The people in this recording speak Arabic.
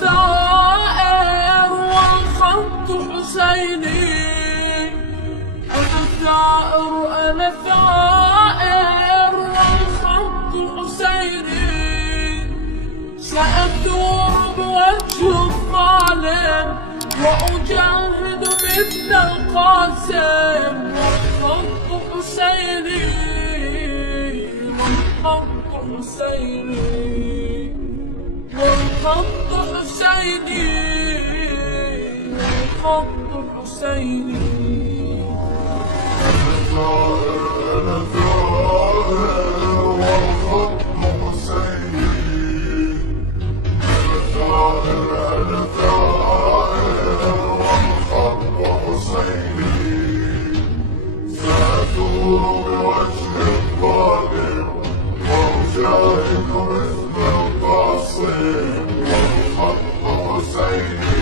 ثائر والخط حسيني. أنا ثائر أنا ثائر والخط حسيني. سأثور بوجه الظالم وأجاهد مثل القاسم. والخط حسيني والخط حسيني والخط حسيني والخط حسيني. أنا ثائر والخط حسيني. أنا ثائر والخط حسيني. سأثور بوجه الظالم وأجاهد مثل القاسم. والخط حسيني